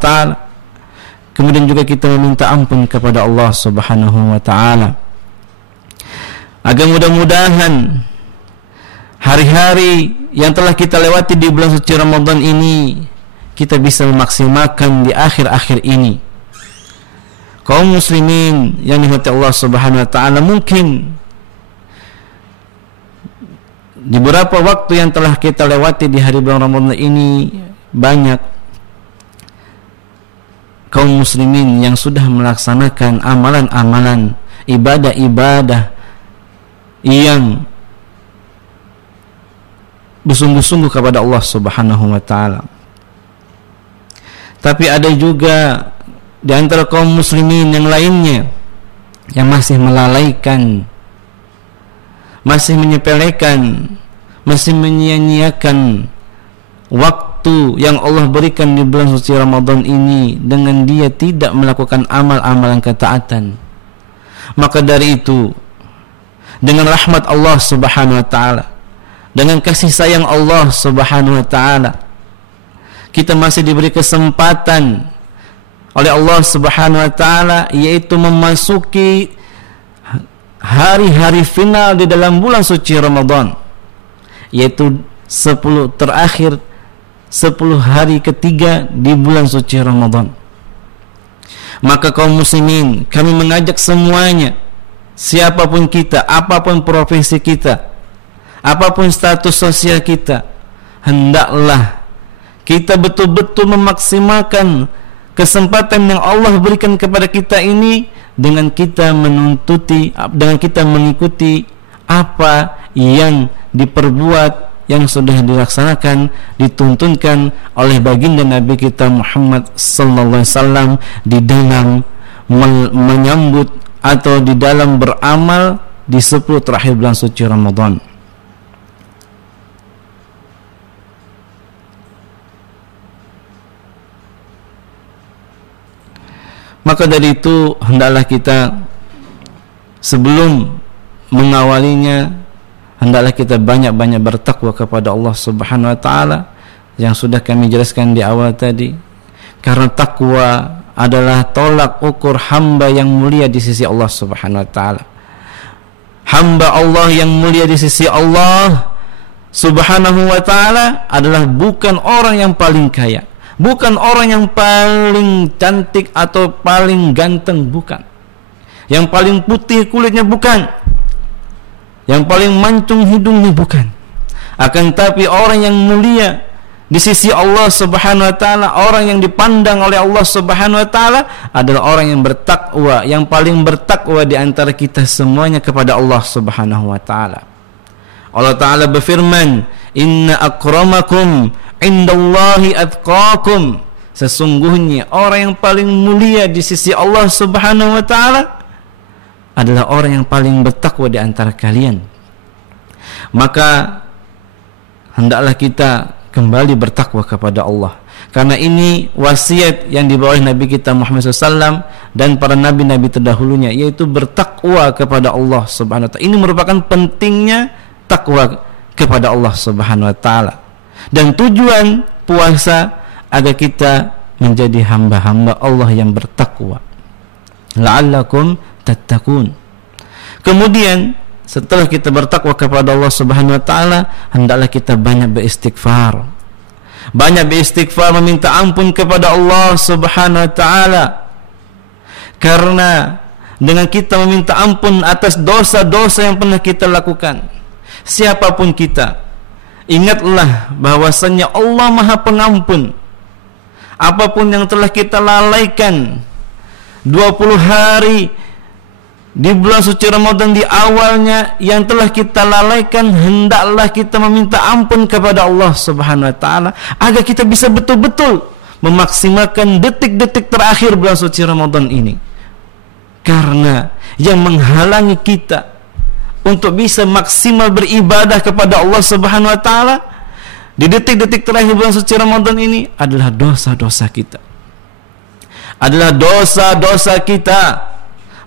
ta'ala. Kemudian juga kita meminta ampun kepada Allah Subhanahu wa ta'ala, agar mudah-mudahan hari-hari yang telah kita lewati di bulan suci Ramadan ini kita bisa memaksimalkan di akhir-akhir ini. Kaum muslimin yang dirahmati Allah Subhanahu wa ta'ala, mungkin di beberapa waktu yang telah kita lewati di hari bulan Ramadan ini banyak kaum muslimin yang sudah melaksanakan amalan-amalan, ibadah-ibadah yang bersungguh-sungguh kepada Allah Subhanahu wa ta'ala. Tapi ada juga di antara kaum muslimin yang lainnya yang masih melalaikan, masih menyepelekan, masih menyia-nyiakan waktu yang Allah berikan di bulan suci Ramadan ini dengan dia tidak melakukan amal-amalan ketaatan. Maka dari itu, dengan rahmat Allah Subhanahu wa ta'ala, dengan kasih sayang Allah Subhanahu wa ta'ala, kita masih diberi kesempatan oleh Allah Subhanahu wa ta'ala, yaitu memasuki hari-hari final di dalam bulan suci Ramadan, yaitu 10 terakhir, 10 hari ketiga di bulan suci Ramadan. Maka kaum muslimin, kami mengajak semuanya, siapapun kita, apapun profesi kita, apapun status sosial kita, hendaklah kita betul-betul memaksimalkan kesempatan yang Allah berikan kepada kita ini dengan kita mengikuti apa yang diperbuat, yang sudah dilaksanakan, dituntunkan oleh baginda Nabi kita Muhammad sallallahu alaihi wasallam di dalam menyambut atau di dalam beramal di 10 terakhir bulan suci Ramadan. Maka dari itu hendaklah kita sebelum mengawalinya, hendaklah kita banyak-banyak bertakwa kepada Allah Subhanahu wa ta'ala yang sudah kami jelaskan di awal tadi. Karena takwa adalah tolak ukur hamba yang mulia di sisi Allah Subhanahu wa ta'ala. Hamba Allah yang mulia di sisi Allah Subhanahu wa ta'ala adalah bukan orang yang paling kaya, bukan orang yang paling cantik atau paling ganteng, bukan. Yang paling putih kulitnya, bukan. Yang paling mancung hidungnya, bukan. Akan tapi orang yang mulia di sisi Allah Subhanahu wa ta'ala, orang yang dipandang oleh Allah Subhanahu wa ta'ala adalah orang yang bertakwa, yang paling bertakwa di antara kita semuanya kepada Allah Subhanahu wa ta'ala. Allah Ta'ala berfirman, "Inna akramakum indallahi atqakum." Sesungguhnya orang yang paling mulia di sisi Allah Subhanahu wa ta'ala adalah orang yang paling bertakwa di antara kalian. Maka hendaklah kita kembali bertakwa kepada Allah, karena ini wasiat yang dibawa oleh Nabi kita Muhammad SAW dan para nabi-nabi terdahulunya, yaitu bertakwa kepada Allah Subhanahu wa ta'ala. Ini merupakan pentingnya takwa kepada Allah Subhanahu wa ta'ala. Dan tujuan puasa agar kita menjadi hamba-hamba Allah yang bertakwa, la'allakum tattaqun. Kemudian setelah kita bertakwa kepada Allah Subhanahu wa ta'ala, hendaklah kita banyak beristighfar. Banyak beristighfar, meminta ampun kepada Allah Subhanahu wa ta'ala. Karena dengan kita meminta ampun atas dosa-dosa yang pernah kita lakukan, siapapun kita, ingatlah bahwasanya Allah Maha Pengampun. Apapun yang telah kita lalaikan 20 hari di bulan suci Ramadan di awalnya yang telah kita lalaikan, hendaklah kita meminta ampun kepada Allah Subhanahu wa ta'ala agar kita bisa betul-betul memaksimalkan detik-detik terakhir bulan suci Ramadan ini. Karena yang menghalangi kita untuk bisa maksimal beribadah kepada Allah Subhanahu wa ta'ala di detik-detik terakhir bulan suci Ramadan ini adalah dosa-dosa kita. Adalah dosa-dosa kita.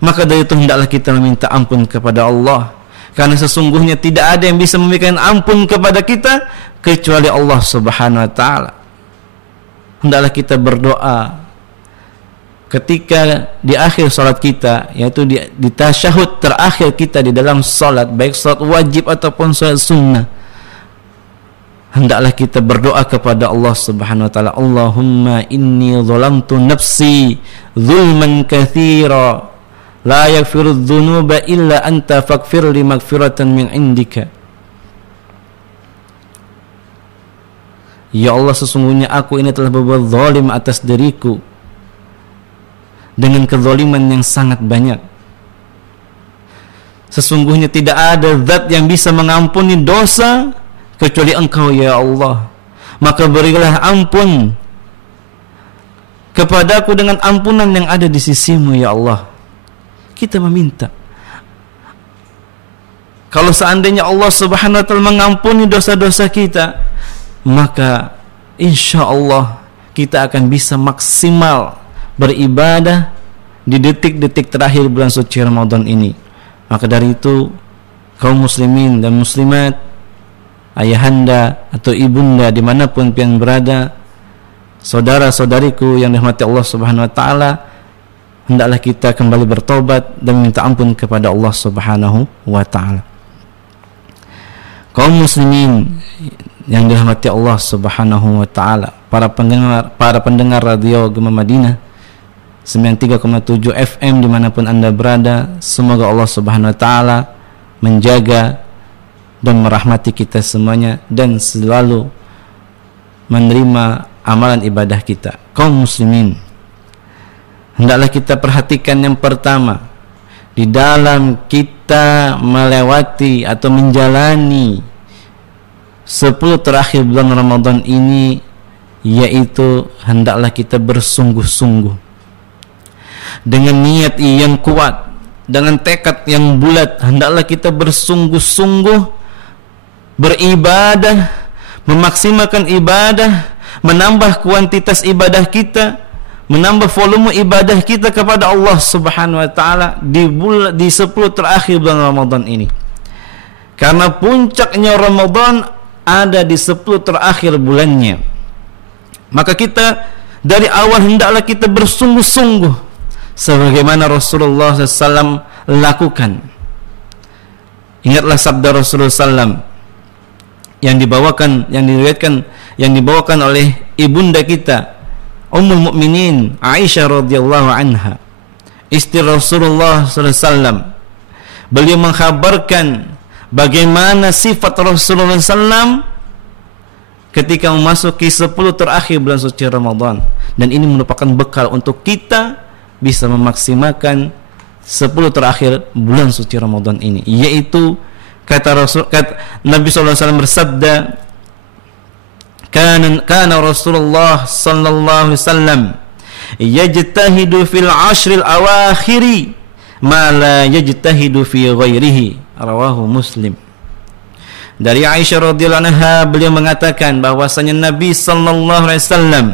Maka dari itu hendaklah kita meminta ampun kepada Allah, karena sesungguhnya tidak ada yang bisa memberikan ampun kepada kita kecuali Allah Subhanahu wa ta'ala. Hendaklah kita berdoa ketika di akhir salat kita, yaitu di tasyahud terakhir kita di dalam salat, baik salat wajib ataupun salat sunnah, hendaklah kita berdoa kepada Allah Subhanahu wa taala, Allahumma inni zalamtu nafsi zulman katsira la yaghfiru dzunuba illa anta faghfir li maghfiratan min indika. Ya Allah, sesungguhnya aku ini telah berbuat zalim atas diriku dengan kezaliman yang sangat banyak. Sesungguhnya tidak ada zat yang bisa mengampuni dosa kecuali Engkau ya Allah. Maka berilah ampun kepadaku dengan ampunan yang ada di sisimu ya Allah. Kita meminta, kalau seandainya Allah Subhanahu wa taala mengampuni dosa-dosa kita, maka insya Allah kita akan bisa maksimal beribadah di detik-detik terakhir bulan suci Ramadan ini. Maka dari itu, kaum muslimin dan muslimat, ayahanda atau ibunda dimanapun pian berada, saudara-saudariku yang dirahmati Allah Subhanahu wa taala, hendaklah kita kembali bertobat dan minta ampun kepada Allah Subhanahu wa taala. Kaum muslimin yang dirahmati Allah Subhanahu wa taala, para pendengar radio Gema Madinah 93,7 FM dimanapun Anda berada, semoga Allah Subhanahu wa taala menjaga dan merahmati kita semuanya dan selalu menerima amalan ibadah kita. Kaum muslimin, hendaklah kita perhatikan yang pertama di dalam kita melewati atau menjalani 10 terakhir bulan Ramadan ini, yaitu hendaklah kita bersungguh-sungguh dengan niat yang kuat, dengan tekad yang bulat. Hendaklah kita bersungguh-sungguh beribadah, memaksimalkan ibadah, menambah kuantitas ibadah kita, menambah volume ibadah kita kepada Allah Subhanahu wa taala di 10 terakhir bulan Ramadan ini. Karena puncaknya Ramadan ada di 10 terakhir bulannya. Maka kita dari awal hendaklah kita bersungguh-sungguh sebagaimana Rasulullah SAW lakukan. Ingatlah sabda Rasulullah SAW yang dibawakan oleh ibunda kita Ummul Mukminin Aisyah radhiyallahu anha, istri Rasulullah SAW. Beliau mengkhabarkan bagaimana sifat Rasulullah SAW ketika memasuki 10 terakhir bulan suci Ramadan, dan ini merupakan bekal untuk kita bisa memaksimalkan 10 terakhir bulan suci Ramadan ini, yaitu kata Nabi SAW bersabda, Kana Rasulullah sallallahu alaihi wasallam yajtahidu fil ashril awakhiri ma la yajtahidu fi ghairihi, rawahu Muslim. Dari Aisyah radhiyallahu anha, beliau mengatakan bahwasanya Nabi sallallahu alaihi wasallam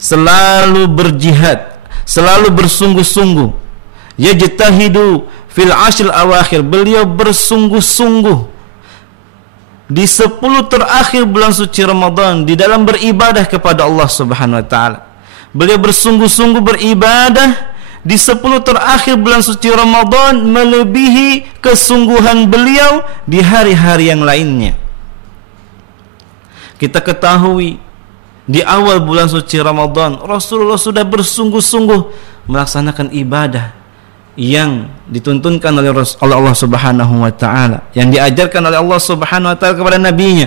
selalu berjihad, selalu bersungguh-sungguh. Yajtahidu fil ashril awakhir, beliau bersungguh-sungguh di 10 terakhir bulan suci Ramadan di dalam beribadah kepada Allah Subhanahu wa taala. Beliau bersungguh-sungguh beribadah di 10 terakhir bulan suci Ramadan melebihi kesungguhan beliau di hari-hari yang lainnya. Kita ketahui di awal bulan suci Ramadan Rasulullah sudah bersungguh-sungguh melaksanakan ibadah yang dituntunkan oleh Allah Subhanahu wa taala, yang diajarkan oleh Allah Subhanahu wa taala kepada nabinya,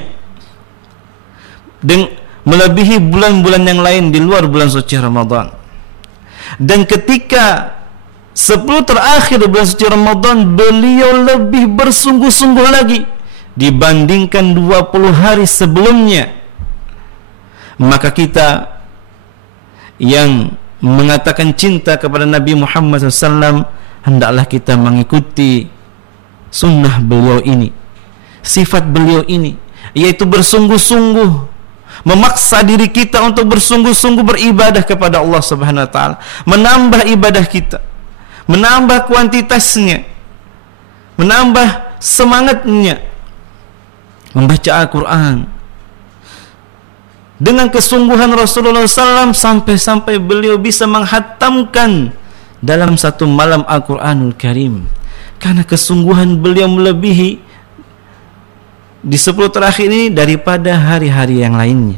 dan melebihi bulan-bulan yang lain di luar bulan suci Ramadan. Dan ketika 10 terakhir bulan suci Ramadan, beliau lebih bersungguh-sungguh lagi dibandingkan 20 hari sebelumnya. Maka kita yang mengatakan cinta kepada Nabi Muhammad SAW, hendaklah kita mengikuti sunnah beliau ini, sifat beliau ini, yaitu bersungguh-sungguh, memaksa diri kita untuk bersungguh-sungguh beribadah kepada Allah Subhanahu wa taala, menambah ibadah kita, menambah kuantitasnya, menambah semangatnya, membaca Al-Quran, dengan kesungguhan Rasulullah SAW sampai-sampai beliau bisa menghatamkan dalam satu malam Al-Quranul Karim, karena kesungguhan beliau melebihi di 10 terakhir ini daripada hari-hari yang lainnya.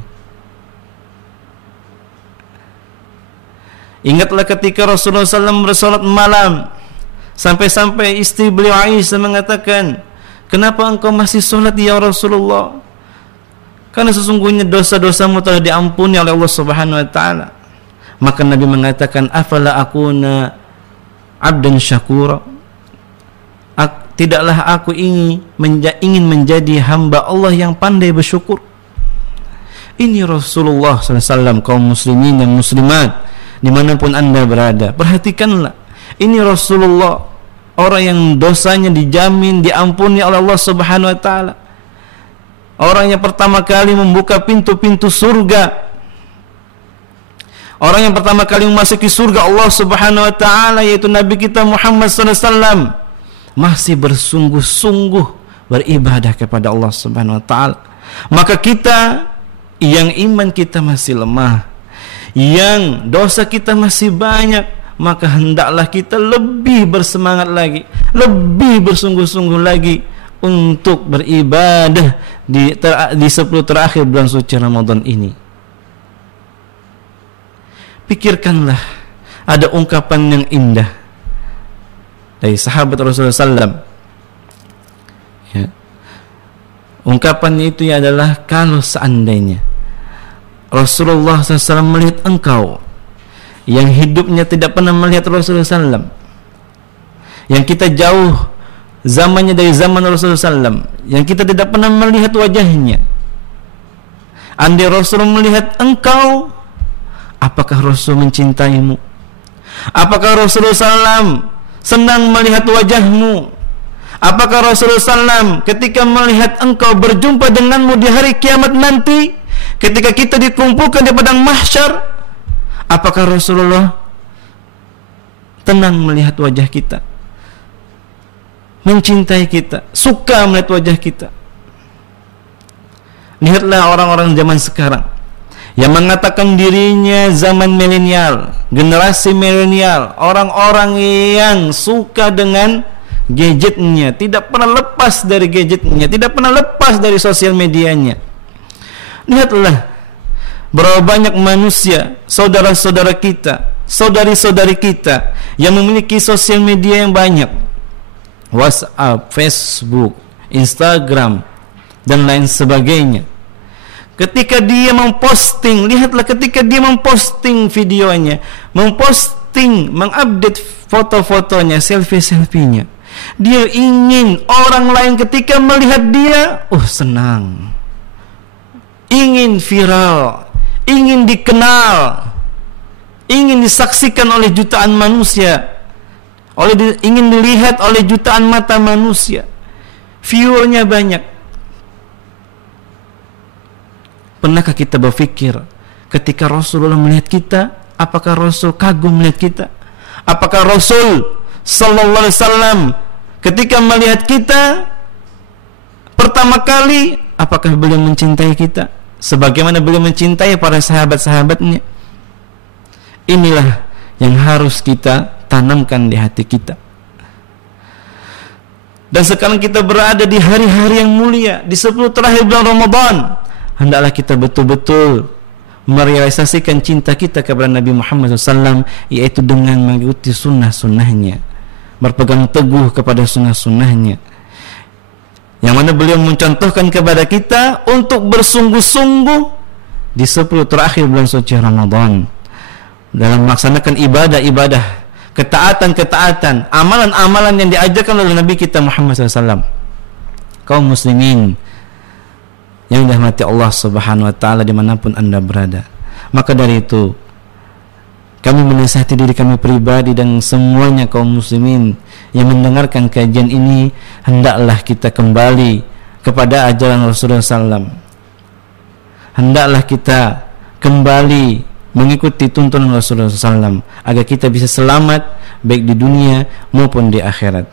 Ingatlah ketika Rasulullah SAW bersolat malam, sampai-sampai istri beliau Aisyah mengatakan, kenapa engkau masih solat ya Rasulullah? Karena sesungguhnya dosa-dosamu telah diampuni oleh Allah Subhanahu wa taala. Maka Nabi mengatakan, afala akuna abdan syakura, tidaklah aku ingin menjadi hamba Allah yang pandai bersyukur. Ini Rasulullah SAW, kaum muslimin dan muslimat dimanapun anda berada, perhatikanlah, ini Rasulullah, orang yang dosanya dijamin diampuni oleh Allah Subhanahu wa taala, orang yang pertama kali membuka pintu-pintu surga, orang yang pertama kali memasuki surga Allah Subhanahu wa taala, yaitu Nabi kita Muhammad sallallahu alaihi wasallam, masih bersungguh-sungguh beribadah kepada Allah Subhanahu wa taala. Maka kita yang iman kita masih lemah, yang dosa kita masih banyak, maka hendaklah kita lebih bersemangat lagi, lebih bersungguh-sungguh lagi untuk beribadah di 10 terakhir bulan suci Ramadan ini. Pikirkanlah, ada ungkapan yang indah dari sahabat Rasulullah SAW. Ya. Ungkapannya itu adalah, kalau seandainya Rasulullah SAW melihat engkau yang hidupnya tidak pernah melihat Rasulullah SAW, yang kita jauh zamannya dari zaman Rasulullah SAW, yang kita tidak pernah melihat wajahnya, andai Rasul melihat engkau, apakah Rasul mencintaimu? Apakah Rasulullah SAW senang melihat wajahmu? Apakah Rasulullah SAW ketika melihat engkau berjumpa denganmu di hari kiamat nanti, ketika kita dikumpulkan di padang mahsyar, apakah Rasulullah tenang melihat wajah kita, mencintai kita, suka melihat wajah kita? Lihatlah orang-orang zaman sekarang yang mengatakan dirinya zaman milenial, generasi milenial, orang-orang yang suka dengan gadgetnya, tidak pernah lepas dari gadgetnya, tidak pernah lepas dari sosial medianya. Lihatlah berapa banyak manusia, saudara-saudara kita, saudari-saudari kita yang memiliki sosial media yang banyak, WhatsApp, Facebook, Instagram, dan lain sebagainya. Ketika dia memposting, lihatlah ketika dia memposting videonya, memposting, mengupdate foto-fotonya, selfie-selfienya, dia ingin orang lain ketika melihat dia, senang, ingin viral, ingin dikenal, ingin disaksikan oleh jutaan manusia, ingin dilihat oleh jutaan mata manusia, viewernya banyak. Pernahkah kita berpikir ketika Rasulullah melihat kita, apakah Rasul kagum melihat kita? Apakah Rasul sallallahu alaihi wasallam ketika melihat kita pertama kali, apakah beliau mencintai kita sebagaimana beliau mencintai para sahabat-sahabatnya? Inilah yang harus kita tanamkan di hati kita. Dan sekarang kita berada di hari-hari yang mulia, di 10 terakhir bulan Ramadan. Hendaklah kita betul-betul merealisasikan cinta kita kepada Nabi Muhammad SAW, yaitu dengan mengikuti sunnah-sunnahnya, berpegang teguh kepada sunnah-sunnahnya, yang mana beliau mencontohkan kepada kita untuk bersungguh-sungguh di 10 terakhir bulan suci Ramadan dalam melaksanakan ibadah-ibadah, ketaatan-ketaatan, amalan-amalan yang diajarkan oleh Nabi kita Muhammad SAW. Kaum muslimin yang dirahmati Allah Subhanahu wa taala dimanapun anda berada, maka dari itu kami menasihati diri kami pribadi dan semuanya kaum muslimin yang mendengarkan kajian ini, hendaklah kita kembali kepada ajaran Rasulullah SAW. Hendaklah kita kembali mengikuti tuntunan Rasulullah SAW agar kita bisa selamat baik di dunia maupun di akhirat.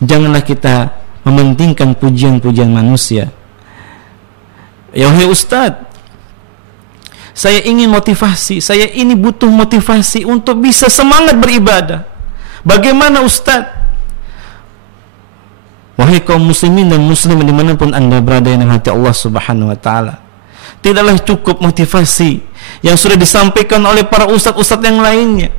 Janganlah kita mementingkan pujian-pujian manusia. Ya wahai Ustaz, saya ingin motivasi, saya ini butuh motivasi untuk bisa semangat beribadah. Bagaimana Ustaz? Wahai kaum muslimin dan muslimat dimanapun anda berada yang dirahmati Allah Subhanahu wa Ta'ala, tidaklah cukup motivasi yang sudah disampaikan oleh para ustadz-ustadz yang lainnya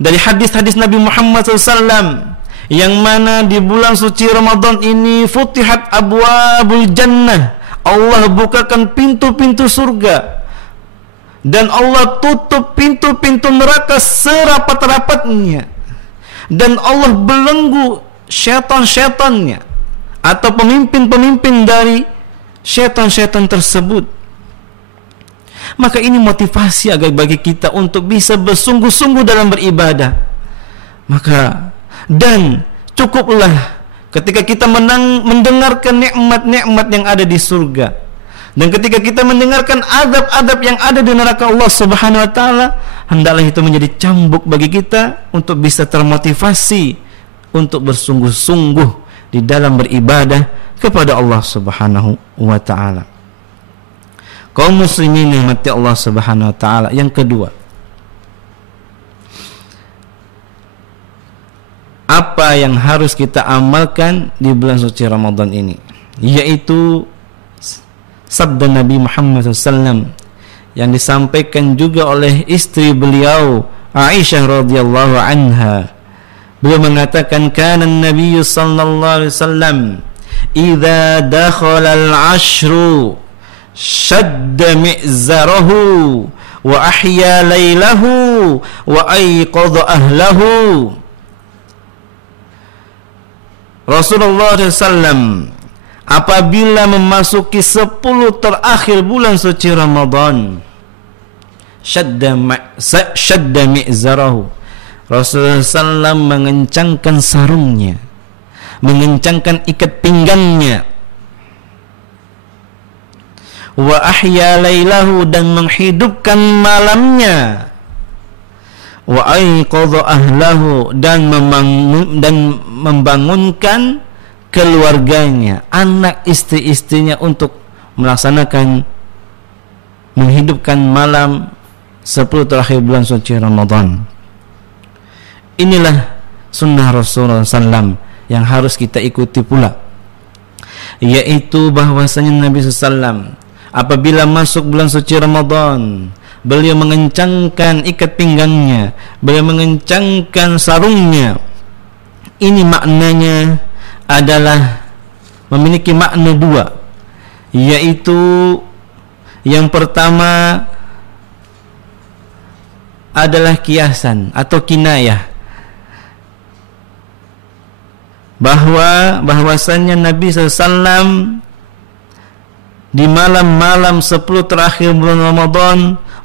dari hadis-hadis Nabi Muhammad SAW, yang mana di bulan suci Ramadan ini futihat abwabul jannah, Allah bukakan pintu-pintu surga, dan Allah tutup pintu-pintu neraka serapat-rapatnya, dan Allah belenggu syaitan-syaitannya atau pemimpin-pemimpin dari syaitan-syaitan tersebut. Maka ini motivasi agar bagi kita untuk bisa bersungguh-sungguh dalam beribadah. Maka dan cukuplah ketika kita mendengarkan nikmat-nikmat yang ada di surga, dan ketika kita mendengarkan adab-adab yang ada di neraka Allah Subhanahu wa Ta'ala, hendaklah itu menjadi cambuk bagi kita untuk bisa termotivasi untuk bersungguh-sungguh di dalam beribadah kepada Allah Subhanahu wa Ta'ala. Kaum muslimin yang mati Allah Subhanahu wa Ta'ala, yang kedua, apa yang harus kita amalkan di bulan suci Ramadan ini, yaitu sabda Nabi Muhammad SAW yang disampaikan juga oleh istri beliau Aisyah radhiyallahu anha. Beliau mengatakan, kana Nabi sallallahu alaihi wasallam idza dakhala al-ashru shadda mi'zarahu wa ahya laylahu wa ayqadha ahlahu. Rasulullah SAW apabila memasuki 10 terakhir bulan suci Ramadan, shadda mi'zarahu, Rasulullah SAW mengencangkan sarungnya, mengencangkan ikat pinggangnya, wa ahya lailahu, dan menghidupkan malamnya, wa ayqadha ahlahu, dan membangunkan keluarganya, anak istri-istrinya, untuk melaksanakan menghidupkan malam 10 terakhir bulan suci Ramadan. Inilah sunnah Rasulullah SAW yang harus kita ikuti pula, yaitu bahwasanya Nabi SAW apabila masuk bulan suci Ramadan, beliau mengencangkan ikat pinggangnya, beliau mengencangkan sarungnya. Ini maknanya adalah memiliki makna dua, yaitu yang pertama adalah kiasan atau kinayah, bahwasannya Nabi SAW di malam-malam 10 terakhir bulan Ramadan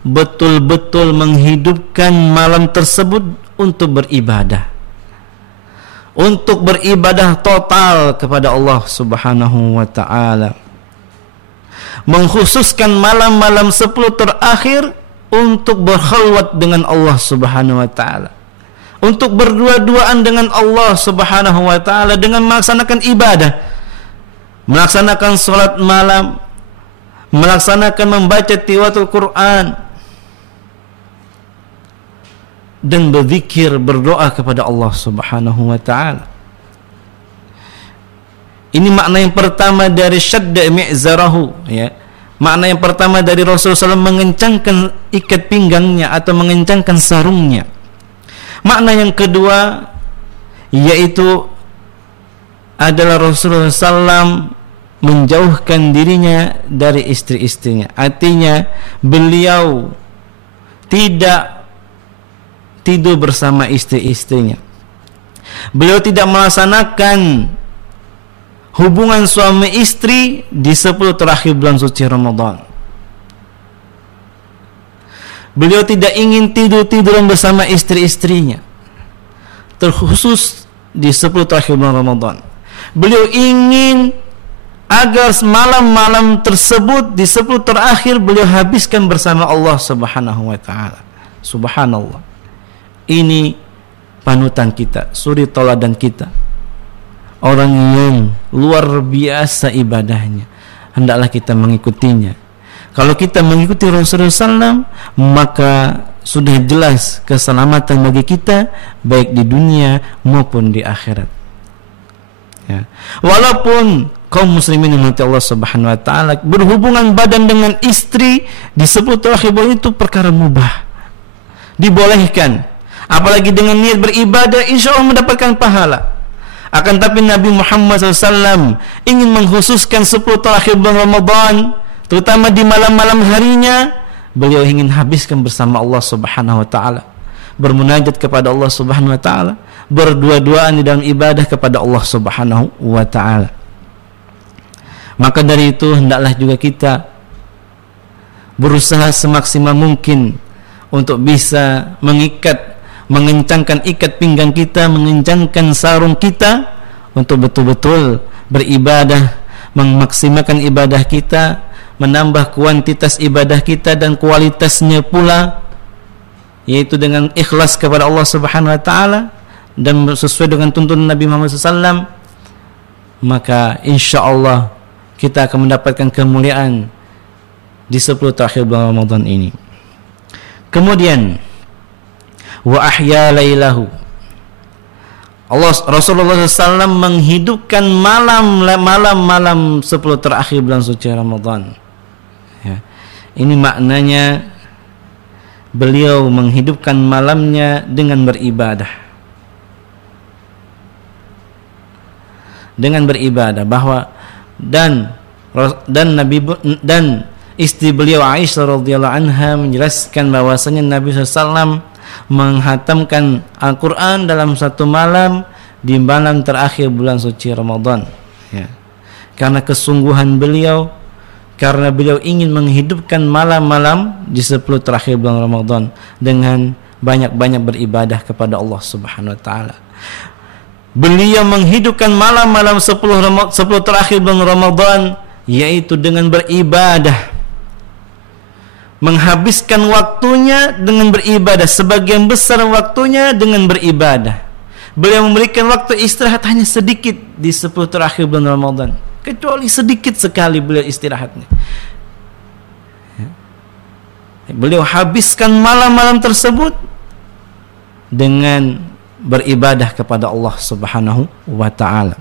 betul-betul menghidupkan malam tersebut untuk beribadah, untuk beribadah total kepada Allah Subhanahu wa Ta'ala, mengkhususkan malam-malam 10 terakhir untuk berkhalwat dengan Allah Subhanahu wa Ta'ala, untuk berdua-duaan dengan Allah Subhanahu wa Ta'ala dengan melaksanakan ibadah, melaksanakan salat malam, melaksanakan membaca tilawatul Quran, dan berzikir, berdoa kepada Allah Subhanahu wa Ta'ala. Ini makna yang pertama dari syadda mi'zarahu, ya. Makna yang pertama dari Rasulullah SAW mengencangkan ikat pinggangnya atau mengencangkan sarungnya. Makna yang kedua yaitu adalah Rasulullah SAW menjauhkan dirinya dari istri-istrinya. Artinya beliau tidak tidur bersama istri-istrinya. Beliau tidak melaksanakan hubungan suami istri di 10 terakhir bulan suci Ramadan. Beliau tidak ingin tidur-tiduran bersama istri-istrinya, terkhusus di 10 terakhir bulan Ramadan. Beliau ingin agar malam-malam tersebut di 10 terakhir beliau habiskan bersama Allah Subhanahu wa Ta'ala. Subhanallah. Ini panutan kita, suri toladan kita, orang yang luar biasa ibadahnya, hendaklah kita mengikutinya. Kalau kita mengikuti Rasulullah SAW, maka sudah jelas keselamatan bagi kita baik di dunia maupun di akhirat. Ya. Walaupun kaum muslimin yang mati Allah Subhanahu wa taala, berhubungan badan dengan istri di 10 terakhir bulan itu perkara mubah, dibolehkan. Apalagi dengan niat beribadah, insya Allah mendapatkan pahala. Akan tapi Nabi Muhammad SAW ingin mengkhususkan 10 terakhir bulan Ramadan, terutama di malam-malam harinya, beliau ingin habiskan bersama Allah Subhanahu wa taala, bermunajat kepada Allah Subhanahu wa taala, berdua-duaan di dalam ibadah kepada Allah Subhanahu wa taala. Maka dari itu hendaklah juga kita berusaha semaksimal mungkin untuk bisa mengencangkan ikat pinggang kita, mengencangkan sarung kita untuk betul-betul beribadah, memaksimalkan ibadah kita, menambah kuantitas ibadah kita dan kualitasnya pula, yaitu dengan ikhlas kepada Allah Subhanahu wa taala dan sesuai dengan tuntunan Nabi Muhammad SAW. Maka insyaallah kita akan mendapatkan kemuliaan di 10 terakhir bulan Ramadan ini. Kemudian wa ahya lailahu, Rasulullah SAW menghidupkan malam-malam 10 terakhir bulan suci Ramadan. Ya. Ini maknanya beliau menghidupkan malamnya dengan beribadah. Dengan beribadah, bahwa dan istri beliau Aisyah radhiyallahu anha menjelaskan bahwasanya Nabi SAW menghatamkan Al-Quran dalam satu malam di malam terakhir bulan suci Ramadan. Ya. Karena kesungguhan beliau, karena beliau ingin menghidupkan malam-malam di 10 terakhir bulan Ramadan dengan banyak-banyak beribadah kepada Allah Subhanahu wa taala. Beliau menghidupkan malam-malam 10 terakhir bulan Ramadan yaitu dengan beribadah, menghabiskan waktunya dengan beribadah, sebagian besar waktunya dengan beribadah. Beliau memberikan waktu istirahat hanya sedikit di 10 terakhir bulan Ramadan, kecuali sedikit sekali beliau istirahatnya. Beliau habiskan malam-malam tersebut dengan beribadah kepada Allah Subhanahu wa taala.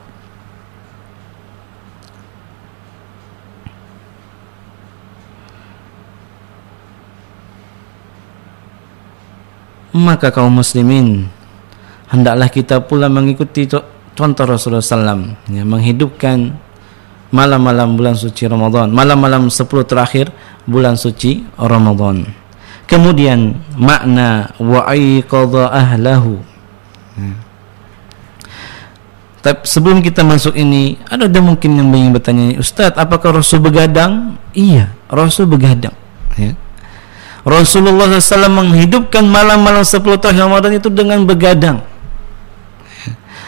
Maka kaum muslimin, hendaklah kita pula mengikuti contoh Rasulullah SAW, ya, menghidupkan malam-malam bulan suci Ramadan, malam-malam 10 terakhir bulan suci Ramadan. Kemudian makna wa aiqadha ahlahu. Tapi sebelum kita masuk ini, ada mungkin yang ingin bertanya, Ustaz, apakah Rasul begadang? Iya, Rasul begadang. Ya. Rasulullah SAW menghidupkan malam-malam 10 terakhir Ramadan itu dengan begadang.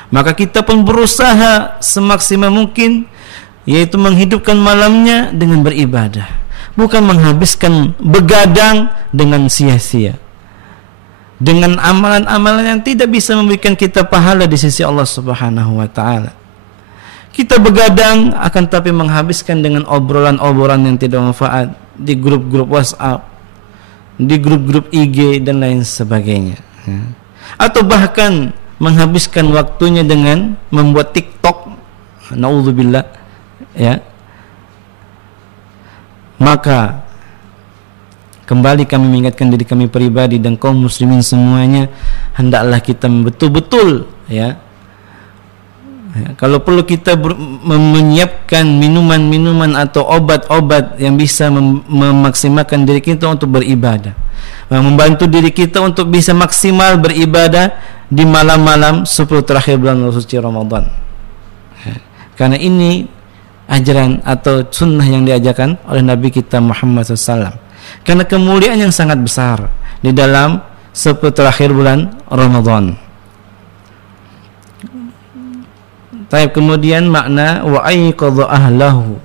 Maka kita pun berusaha semaksimal mungkin, yaitu menghidupkan malamnya dengan beribadah, bukan menghabiskan begadang dengan sia-sia, dengan amalan-amalan yang tidak bisa memberikan kita pahala di sisi Allah Subhanahu wa taala. Kita begadang akan tapi menghabiskan dengan obrolan-obrolan yang tidak manfaat di grup-grup WhatsApp, di grup-grup IG dan lain sebagainya. Atau bahkan menghabiskan waktunya dengan membuat TikTok, naudzubillah, ya. Maka kembali kami mengingatkan diri kami pribadi dan kaum muslimin semuanya, hendaklah kita betul-betul, ya, kalau perlu kita menyiapkan minuman-minuman atau obat-obat yang bisa memaksimalkan diri kita untuk beribadah, membantu diri kita untuk bisa maksimal beribadah di malam-malam 10 terakhir bulan suci Ramadan. Karena ini ajaran atau sunnah yang diajarkan oleh Nabi kita Muhammad SAW. Karena kemuliaan yang sangat besar di dalam 10 terakhir bulan Ramadan. Tapi kemudian makna wa aiqadha ahlahu,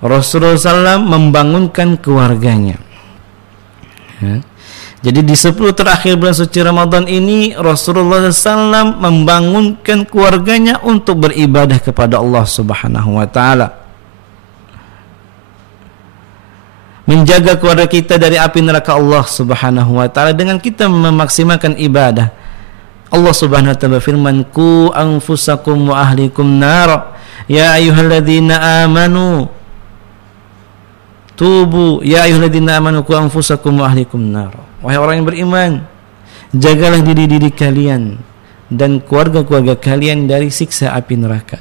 Rasulullah SAW membangunkan keluarganya. Ya. Jadi di 10 terakhir bulan suci Ramadan ini Rasulullah SAW membangunkan keluarganya untuk beribadah kepada Allah Subhanahu wa taala. menjaga keluarga kita dari api neraka Allah Subhanahu wa taala dengan kita memaksimalkan ibadah. Allah Subhanahu wa taala berfirman, "Qu anfusakum wa ahlikum nar, ya ayyuhalladzina amanu tubu, ya ayyuhalladzina amanu qu anfusakum wa ahlikum nar." Wahai orang yang beriman, jagalah diri-diri kalian dan keluarga-keluarga kalian dari siksa api neraka.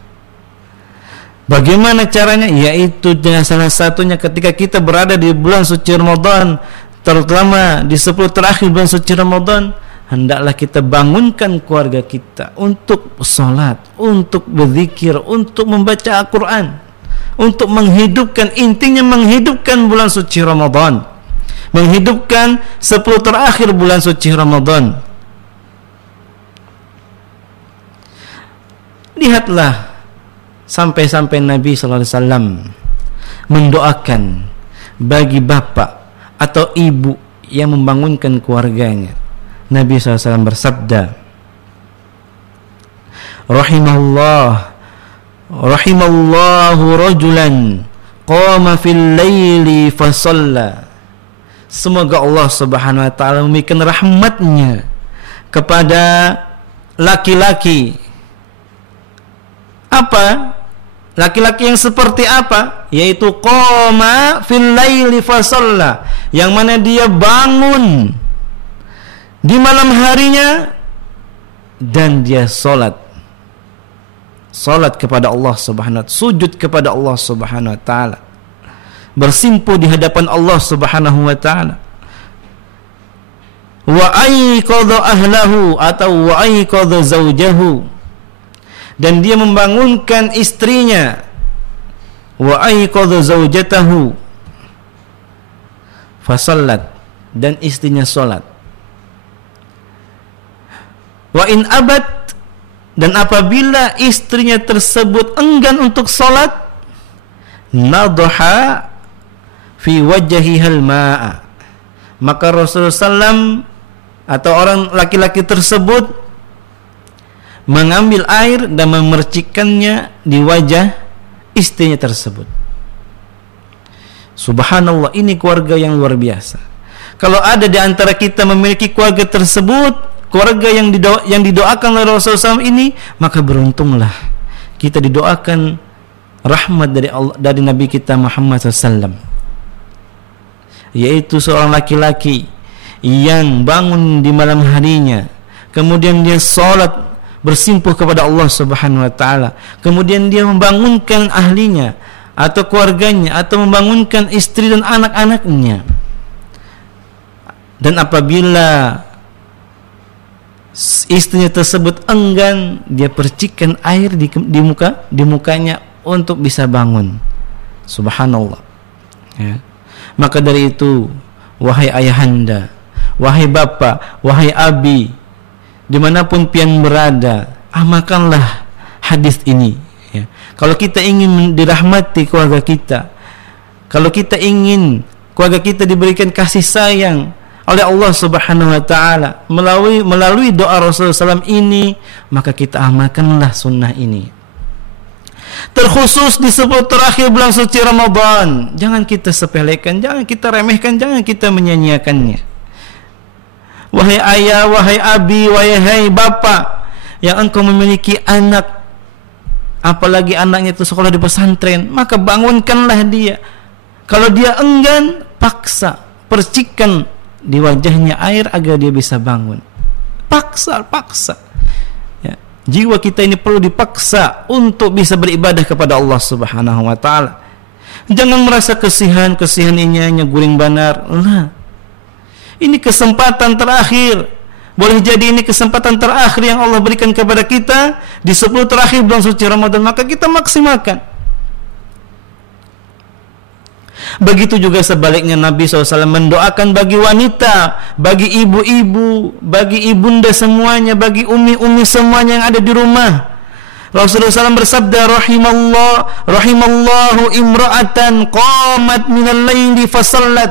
Bagaimana caranya? Yaitu dengan salah satunya ketika kita berada di bulan suci Ramadan, terutama di 10 terakhir bulan suci Ramadan, hendaklah kita bangunkan keluarga kita untuk salat, untuk berzikir, untuk membaca Al-Quran, untuk menghidupkan, intinya menghidupkan bulan suci Ramadan, menghidupkan 10 terakhir bulan suci Ramadan. Lihatlah sampai-sampai Nabi SAW mendoakan bagi bapak atau ibu yang membangunkan keluarganya. Nabi SAW bersabda, Rahimallahu rajulan qama fil laili fasalla. Semoga Allah Subhanahu wa taala memberikan rahmatnya kepada laki-laki. Apa? Laki-laki yang seperti apa? Yaitu qama fil laili fasalla, yang mana dia bangun di malam harinya dan dia salat kepada Allah Subhanahu wa taala, sujud kepada Allah Subhanahu wa taala, bersimpuh di hadapan Allah Subhanahu wa taala. Wa aiqadha ahlahu atau wa aiqadha zaujahu, dan dia membangunkan istrinya. Wa aiqadha zaujatahu fasallat, dan istrinya salat. Wa in abad, dan apabila istrinya tersebut enggan untuk salat, nadha fi wajhihal ma'a, maka Rasulullah SAW atau orang laki-laki tersebut mengambil air dan memercikkannya di wajah istrinya tersebut. Subhanallah, ini keluarga yang luar biasa. Kalau ada di antara kita memiliki keluarga tersebut, keluarga yang didoakan oleh Rasulullah SAW ini, maka beruntunglah kita didoakan rahmat dari Nabi kita Muhammad SAW, yaitu seorang laki-laki yang bangun di malam harinya, kemudian dia salat bersimpuh kepada Allah Subhanahu wa taala, kemudian dia membangunkan ahlinya atau keluarganya, atau membangunkan istri dan anak-anaknya. Dan apabila istrinya tersebut enggan, dia percikkan air di mukanya untuk bisa bangun. Subhanallah, ya. Maka dari itu, wahai ayahanda, wahai bapak, wahai abi, dimanapun pian berada, amalkanlah hadis ini, ya. Kalau kita ingin dirahmati keluarga kita, kalau kita ingin keluarga kita diberikan kasih sayang oleh Allah Subhanahu wa taala melalui doa Rasulullah SAW ini, maka kita amalkanlah sunnah ini. Terkhusus di 10 terakhir bulan suci Ramadan, jangan kita sepelekan, jangan kita remehkan, jangan kita menyanyiakannya. Wahai ayah, wahai abi, wahai bapak yang engkau memiliki anak, apalagi anaknya itu sekolah di pesantren, maka bangunkanlah dia. Kalau dia enggan, paksa, percikan di wajahnya air agar dia bisa bangun. Paksa. Ya. Jiwa kita ini perlu dipaksa untuk bisa beribadah kepada Allah Subhanahu wa taala. Jangan merasa kesihan ini hanya guring banar. Nah, ini kesempatan terakhir. Boleh jadi ini kesempatan terakhir yang Allah berikan kepada kita di 10 terakhir bulan suci Ramadan, maka kita maksimalkan. Begitu juga sebaliknya, Nabi SAW mendoakan bagi wanita, bagi ibu-ibu, bagi ibunda semuanya, bagi umi-umi semuanya yang ada di rumah. Rasulullah SAW bersabda, Rahimallahu imra'atan qamat minal laili fasallat.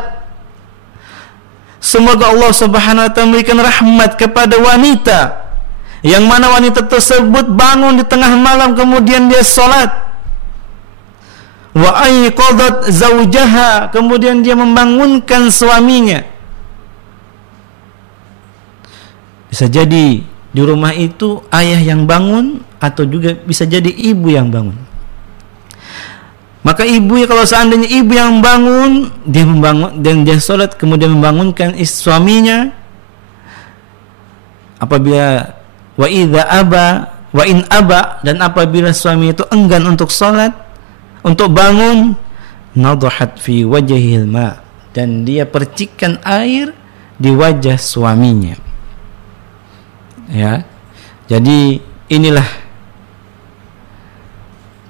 Semoga Allah Subhanahu wa taala memberikan rahmat kepada wanita yang mana wanita tersebut bangun di tengah malam kemudian dia salat. wa ayqadat zaujaha, kemudian dia membangunkan suaminya. Bisa jadi di rumah itu ayah yang bangun, atau juga bisa jadi ibu yang bangun. Maka ibu ya, kalau seandainya ibu yang bangun, dia membangun dan dia sholat, kemudian membangunkan suaminya. Apabila wa idza aba wa in aba, dan apabila suami itu enggan untuk sholat, untuk bangun, nadhat fi wajhil ma, dan dia percikan air di wajah suaminya. Ya. Jadi inilah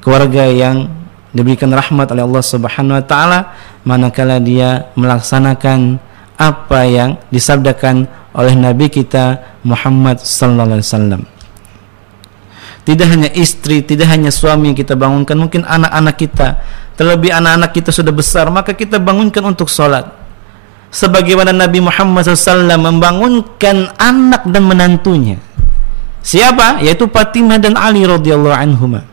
keluarga yang diberikan rahmat oleh Allah Subhanahu wa taala manakala dia melaksanakan apa yang disabdakan oleh Nabi kita Muhammad sallallahu alaihi wasallam. Tidak hanya istri, tidak hanya suami yang kita bangunkan, mungkin anak-anak kita, terlebih anak-anak kita sudah besar, maka kita bangunkan untuk sholat. Sebagaimana Nabi Muhammad SAW membangunkan anak dan menantunya. Siapa? Yaitu Fatimah dan Ali radhiyallahu anhuma.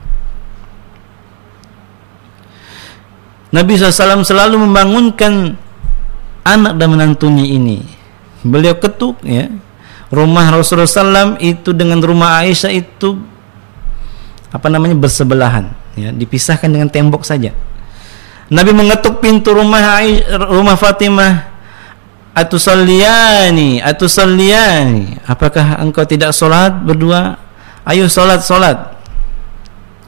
Nabi SAW selalu membangunkan anak dan menantunya ini. Beliau ketuk, ya, rumah Rasulullah SAW itu dengan rumah Aisyah itu bersebelahan, ya, dipisahkan dengan tembok saja. Nabi mengetuk pintu rumah Fatimah, atusalliyani, apakah engkau tidak sholat berdua? Ayo sholat.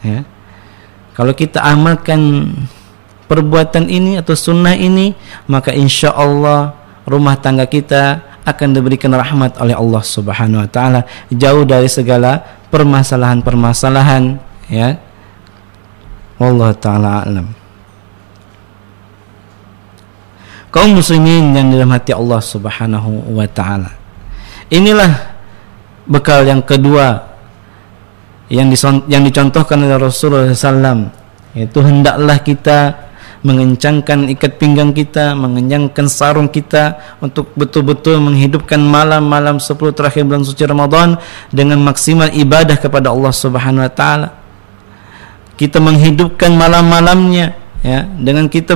Ya. Kalau kita amalkan perbuatan ini atau sunnah ini, maka insya Allah rumah tangga kita akan diberikan rahmat oleh Allah Subhanahu wa taala, jauh dari segala permasalahan-permasalahan, ya. Wallahu taala alam. Kaum muslimin yang dirahmati Allah Subhanahu wa taala. Inilah bekal yang kedua yang dicontohkan oleh Rasulullah SAW, yaitu hendaklah kita mengencangkan ikat pinggang kita, mengencangkan sarung kita untuk betul-betul menghidupkan malam-malam 10 terakhir bulan suci Ramadan dengan maksimal ibadah kepada Allah Subhanahu wa taala. Kita menghidupkan malam-malamnya, ya, dengan kita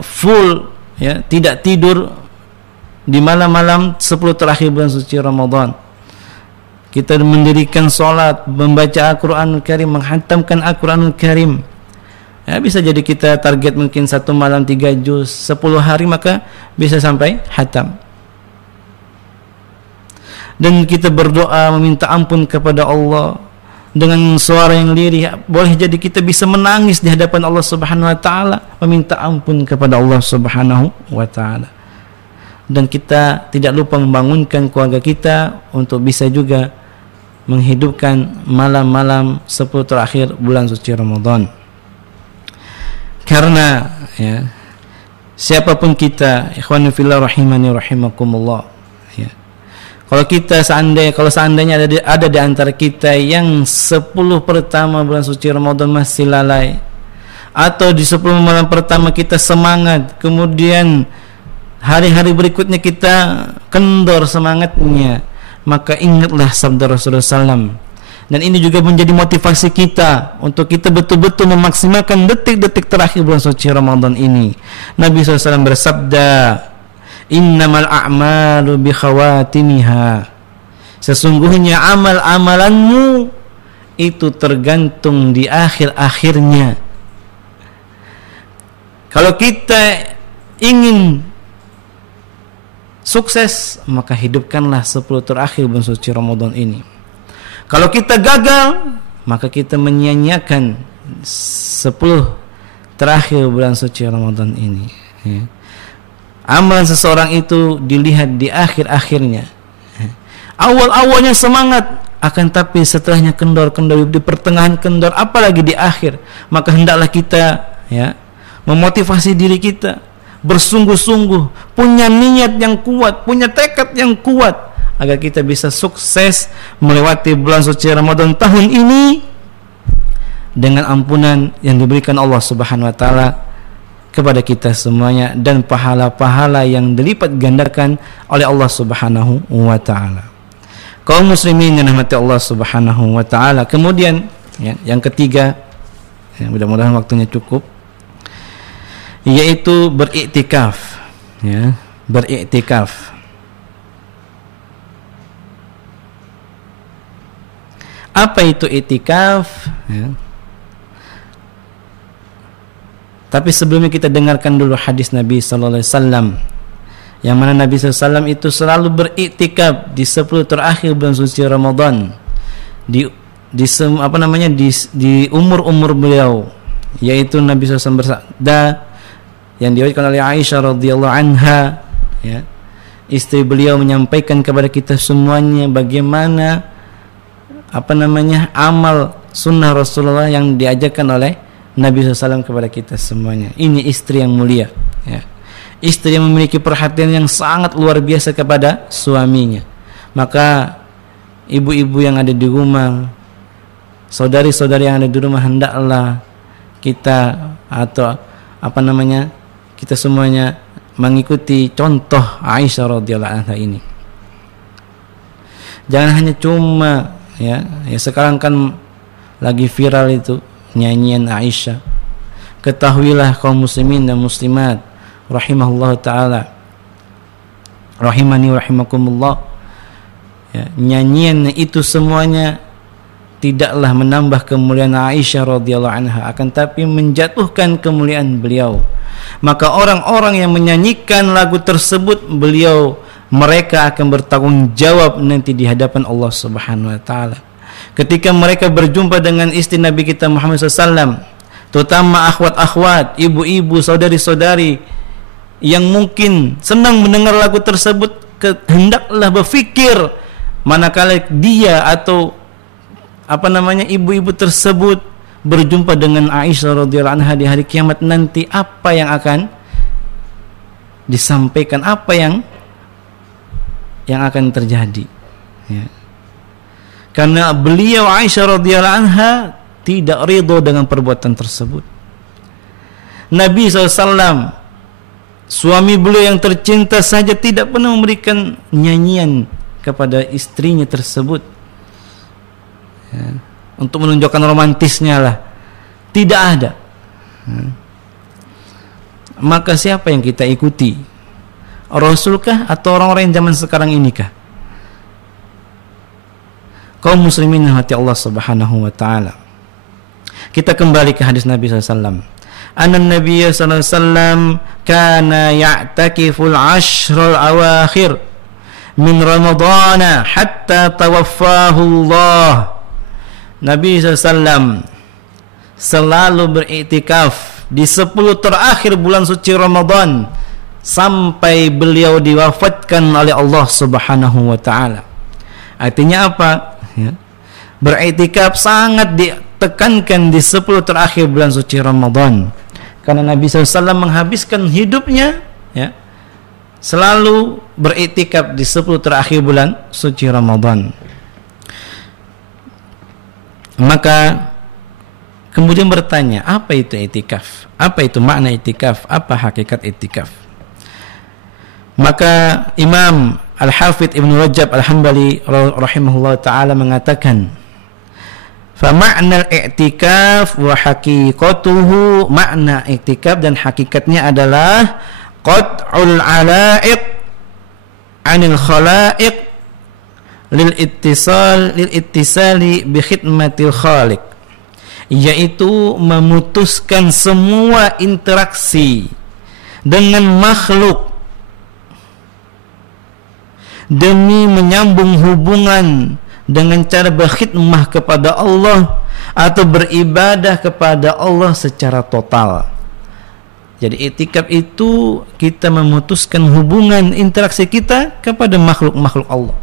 full, ya, tidak tidur di malam-malam 10 terakhir bulan suci Ramadan. Kita mendirikan salat, membaca Al-Qur'anul Karim, menghatamkan Al-Qur'anul Karim. Ya, bisa jadi kita target mungkin 1 malam 3 juz, 10 hari maka bisa sampai hatam. Dan kita berdoa meminta ampun kepada Allah dengan suara yang lirih. Boleh jadi kita bisa menangis di hadapan Allah Subhanahu wa taala, meminta ampun kepada Allah Subhanahu wa taala. Dan kita tidak lupa membangunkan keluarga kita untuk bisa juga menghidupkan malam-malam 10 terakhir bulan suci Ramadan. Karena, ya, siapapun kita, ikhwani fillah rahimani rahimakumullah, ya, kalau seandainya ada di antara kita yang 10 pertama bulan suci Ramadan masih lalai, atau di 10 malam pertama kita semangat, kemudian hari-hari berikutnya kita kendor semangatnya, maka ingatlah sabda Rasulullah SAW. Dan ini juga menjadi motivasi kita untuk kita betul-betul memaksimalkan detik-detik terakhir bulan suci Ramadan ini. Nabi SAW bersabda, innamal a'malu bi khawatimiha, sesungguhnya amal-amalanmu itu tergantung di akhir-akhirnya. Kalau kita ingin sukses, maka hidupkanlah 10 terakhir bulan suci Ramadan ini. Kalau kita gagal, maka kita menyia-nyiakan 10 terakhir bulan suci Ramadan ini, ya. Amalan seseorang itu dilihat di akhir-akhirnya. Awal-awalnya semangat, akan tapi setelahnya kendor-kendor, di pertengahan kendor, apalagi di akhir. Maka hendaklah kita, ya, memotivasi diri kita bersungguh-sungguh, punya niat yang kuat, punya tekad yang kuat, agar kita bisa sukses melewati bulan suci Ramadan tahun ini dengan ampunan yang diberikan Allah Subhanahu wa taala kepada kita semuanya, dan pahala-pahala yang dilipat gandakan oleh Allah Subhanahu wa taala. Kaum muslimin yang dirahmati Allah Subhanahu wa taala. Kemudian, ya, yang ketiga, ya, mudah-mudahan waktunya cukup, yaitu beriktikaf, ya, beriktikaf. Apa itu iktikaf? Ya. Tapi sebelumnya kita dengarkan dulu hadis Nabi sallallahu alaihi wasallam, yang mana Nabi sallallahu alaihi wasallam itu selalu beriktikaf di 10 terakhir bulan suci Ramadan, di umur beliau, yaitu Nabi sallallahu alaihi wasallam bersabda yang diriwayatkan oleh Aisyah radhiyallahu anha, ya, istri beliau menyampaikan kepada kita semuanya bagaimana amal sunnah Rasulullah yang diajarkan oleh Nabi SAW kepada kita semuanya. Ini istri yang mulia, ya. Istri yang memiliki perhatian yang sangat luar biasa kepada suaminya. Maka ibu-ibu yang ada di rumah, saudari-saudari yang ada di rumah, hendaklah kita kita semuanya mengikuti contoh Aisyah radhiyallahu anha ini. Jangan hanya cuma ya sekarang kan lagi viral itu nyanyian Aisyah. Ketahuilah kaum muslimin dan muslimat rahimahullah taala, rahimani rahimakumullah, ya, nyanyian itu semuanya tidaklah menambah kemuliaan Aisyah radhiyallahu anha, akan tapi menjatuhkan kemuliaan beliau. Maka orang-orang yang menyanyikan lagu tersebut, mereka akan bertanggung jawab nanti di hadapan Allah Subhanahu wa taala. Ketika mereka berjumpa dengan istri Nabi kita Muhammad SAW, terutama akhwat-akhwat, ibu-ibu, saudari-saudari yang mungkin senang mendengar lagu tersebut, hendaklah berfikir manakala dia atau ibu-ibu tersebut berjumpa dengan Aisyah radhiyallahu anha di hari kiamat nanti, apa yang akan disampaikan, apa yang akan terjadi, ya. Karena beliau Aisyah radhiyallahu anha tidak ridho dengan perbuatan tersebut. Nabi SAW, suami beliau yang tercinta saja, tidak pernah memberikan nyanyian kepada istrinya tersebut, ya, untuk menunjukkan romantisnya lah. Tidak ada. Maka siapa yang kita ikuti? Rasulkah atau orang-orang yang zaman sekarang inikah? Kaum muslimin hati Allah Subhanahu wa taala. Kita kembali ke hadis Nabi SAW. Anan Nabi SAW kana ya'takiful ashrul awakhir min Ramadana hatta tawaffahu Allah. Nabi SAW selalu beriktikaf di 10 terakhir bulan suci Ramadan sampai beliau diwafatkan oleh Allah Subhanahu wa taala. Artinya apa? Ya. Beriktikaf sangat ditekankan di 10 terakhir bulan suci Ramadan, karena Nabi SAW menghabiskan hidupnya, ya, selalu beriktikaf di 10 terakhir bulan suci Ramadan. Maka kemudian bertanya, apa itu iktikaf? Apa itu makna iktikaf? Apa hakikat iktikaf? Maka Imam Al-Hafidh Ibn Rajab Al-Hambali rahimahullah ta'ala mengatakan, fa ma'na al-i'tikaf wa haqiqatuhu, makna i'tikaf dan hakikatnya adalah qat'ul ala'iq 'anil khala'iq lil ittisali bi khidmatil khaliq, yaitu memutuskan semua interaksi dengan makhluk demi menyambung hubungan dengan cara berkhidmah kepada Allah atau beribadah kepada Allah secara total. Jadi iktikaf itu kita memutuskan hubungan interaksi kita kepada makhluk-makhluk Allah,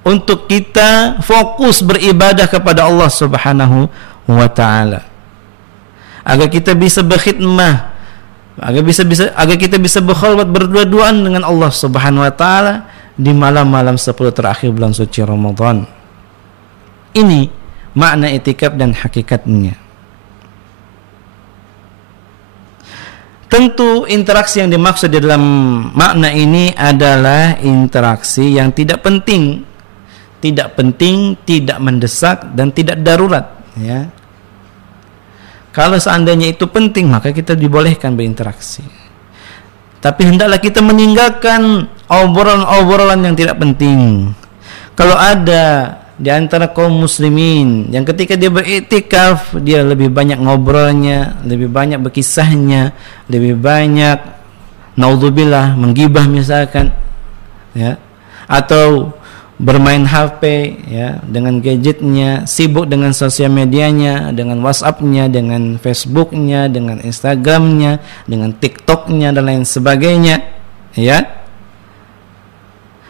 untuk kita fokus beribadah kepada Allah Subhanahu wa taala, agar kita bisa berkhidmah, agar kita bisa berkhalwat berdua-duaan dengan Allah Subhanahu wa taala di malam-malam 10 terakhir bulan suci Ramadan. Ini makna iktikaf dan hakikatnya. Tentu interaksi yang dimaksud di dalam makna ini adalah interaksi yang tidak penting, tidak mendesak dan tidak darurat, ya. Kalau seandainya itu penting, maka kita dibolehkan berinteraksi. Tapi hendaklah kita meninggalkan obrolan-obrolan yang tidak penting. Kalau ada di antara kaum muslimin yang ketika dia beriktikaf, dia lebih banyak ngobrolnya, lebih banyak berkisahnya, lebih banyak naudzubillah menggibah misalkan, ya, atau bermain HP, ya, dengan gadgetnya, sibuk dengan sosial medianya, dengan WhatsAppnya, dengan Facebooknya, dengan Instagramnya, dengan TikToknya dan lain sebagainya, ya,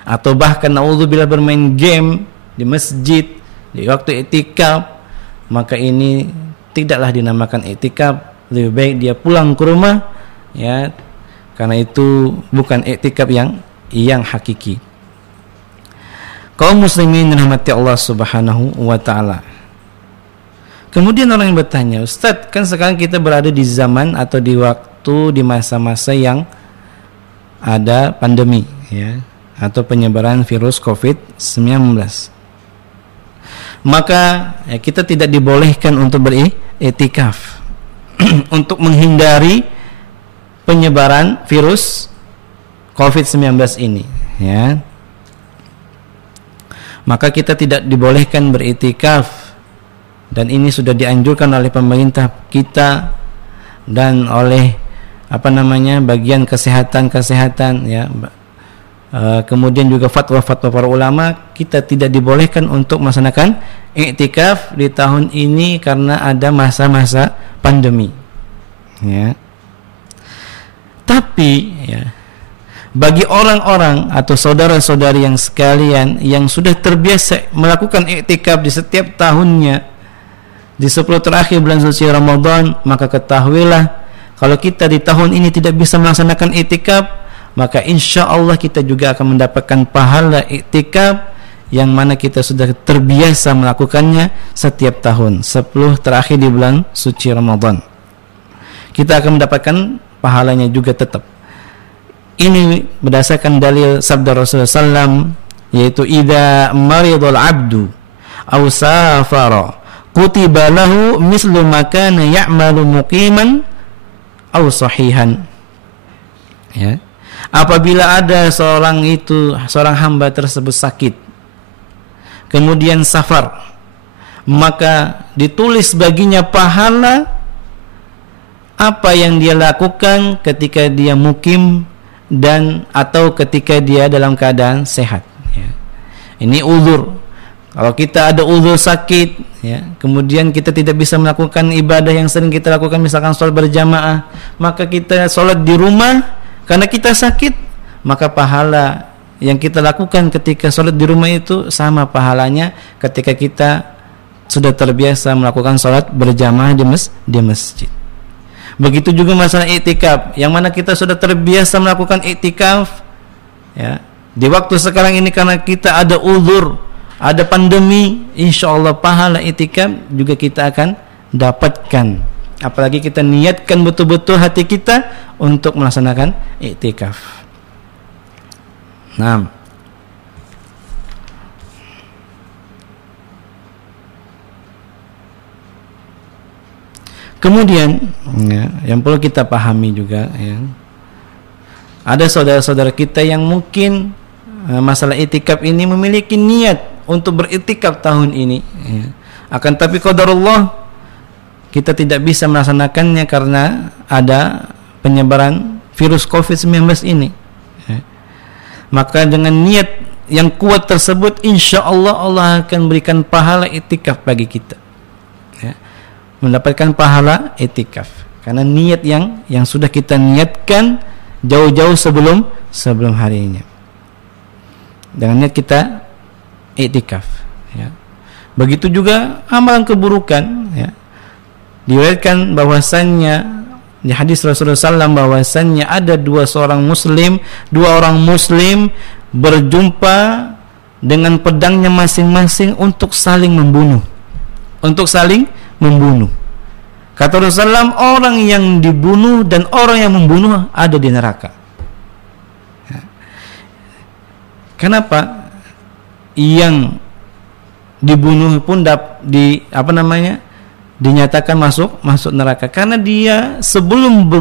atau bahkan naudzubillah bermain game di masjid di waktu i'tikaf, maka ini tidaklah dinamakan i'tikaf. Lebih baik dia pulang ke rumah, ya, karena itu bukan i'tikaf yang hakiki. Kaum muslimin dirahmati Allah Subhanahu wa taala. Kemudian orang yang bertanya, Ustaz, kan sekarang kita berada di zaman atau di waktu, di masa-masa yang ada pandemi, ya, atau penyebaran virus COVID-19. Maka ya, kita tidak dibolehkan untuk beriktikaf untuk menghindari penyebaran virus COVID-19 ini, ya. Maka kita tidak dibolehkan beriktikaf, dan ini sudah dianjurkan oleh pemerintah kita dan oleh bagian kesehatan, ya. Kemudian juga fatwa-fatwa para ulama, kita tidak dibolehkan untuk melaksanakan iktikaf di tahun ini karena ada masa-masa pandemi, ya. Tapi ya, bagi orang-orang atau saudara-saudari yang sekalian yang sudah terbiasa melakukan iktikaf di setiap tahunnya di 10 terakhir bulan suci Ramadan, maka ketahuilah kalau kita di tahun ini tidak bisa melaksanakan iktikaf, maka insya Allah kita juga akan mendapatkan pahala iktikaf yang mana kita sudah terbiasa melakukannya setiap tahun 10 terakhir di bulan suci Ramadan. Kita akan mendapatkan pahalanya juga tetap. Ini berdasarkan dalil sabda Rasulullah SAW, yaitu idza maridul abdu aw safara kutiba lahu mislu ma kana ya'malu muqiman aw sahihan, ya. Apabila ada seorang hamba tersebut sakit, kemudian safar, maka ditulis baginya pahala apa yang dia lakukan ketika dia mukim dan atau ketika dia dalam keadaan sehat, ya. Ini uzur. Kalau kita ada uzur sakit, ya, kemudian kita tidak bisa melakukan ibadah yang sering kita lakukan, misalkan sholat berjamaah, maka kita sholat di rumah karena kita sakit, maka pahala yang kita lakukan ketika sholat di rumah itu sama pahalanya ketika kita sudah terbiasa melakukan sholat berjamaah di masjid. Begitu juga masalah iktikaf, yang mana kita sudah terbiasa melakukan iktikaf, ya, di waktu sekarang ini karena kita ada uzur, ada pandemi, insya Allah pahala iktikaf juga kita akan dapatkan. Apalagi kita niatkan betul-betul hati kita untuk melaksanakan iktikaf. Nah, kemudian, ya, yang perlu kita pahami juga, ya, ada saudara-saudara kita yang mungkin masalah iktikaf ini memiliki niat untuk beriktikaf tahun ini, ya. Akan tapi qadarullah kita tidak bisa melaksanakannya karena ada penyebaran virus COVID-19 ini, ya. Maka dengan niat yang kuat tersebut, insya Allah Allah akan berikan pahala iktikaf bagi kita, ya, mendapatkan pahala iktikaf karena niat yang sudah kita niatkan jauh-jauh sebelum harinya. Dengan niat kita iktikaf, ya. Begitu juga amalan keburukan, ya. Diriwayatkan bahwasannya di hadis Rasulullah SAW bahwasannya ada dua orang muslim berjumpa dengan pedangnya masing-masing untuk saling membunuh. Kata Rasulullah SAW, orang yang dibunuh dan orang yang membunuh ada di neraka. Ya. Kenapa? Yang dibunuh pun dinyatakan masuk neraka karena dia sebelum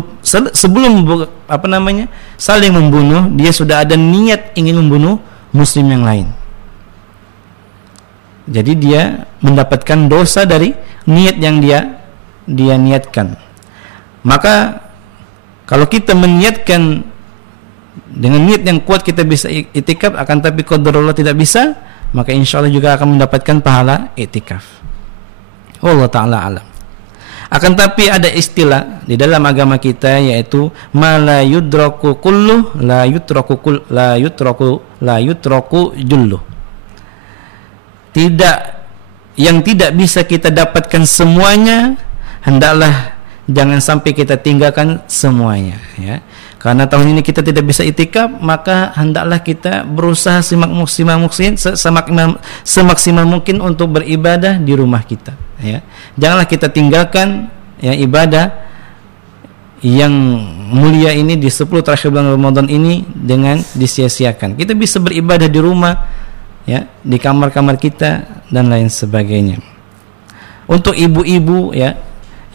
saling membunuh, dia sudah ada niat ingin membunuh muslim yang lain. Jadi dia mendapatkan dosa dari niat yang dia niatkan. Maka kalau kita meniatkan dengan niat yang kuat kita bisa iktikaf, akan tapi qadarullah tidak bisa, maka insyaallah juga akan mendapatkan pahala iktikaf. Allah Ta'ala alam. Akan tapi ada istilah di dalam agama kita, yaitu ma la yudraku kullu la yutraku jullu. Yang tidak bisa kita dapatkan semuanya, hendaklah jangan sampai kita tinggalkan semuanya, ya. Karena tahun ini kita tidak bisa iktikaf, maka hendaklah kita berusaha semaksimal mungkin untuk beribadah di rumah kita, ya. Janganlah kita tinggalkan, ya, ibadah yang mulia ini di 10 terakhir bulan Ramadan ini dengan disia-siakan. Kita bisa beribadah di rumah, ya, di kamar-kamar kita dan lain sebagainya. Untuk ibu-ibu, ya,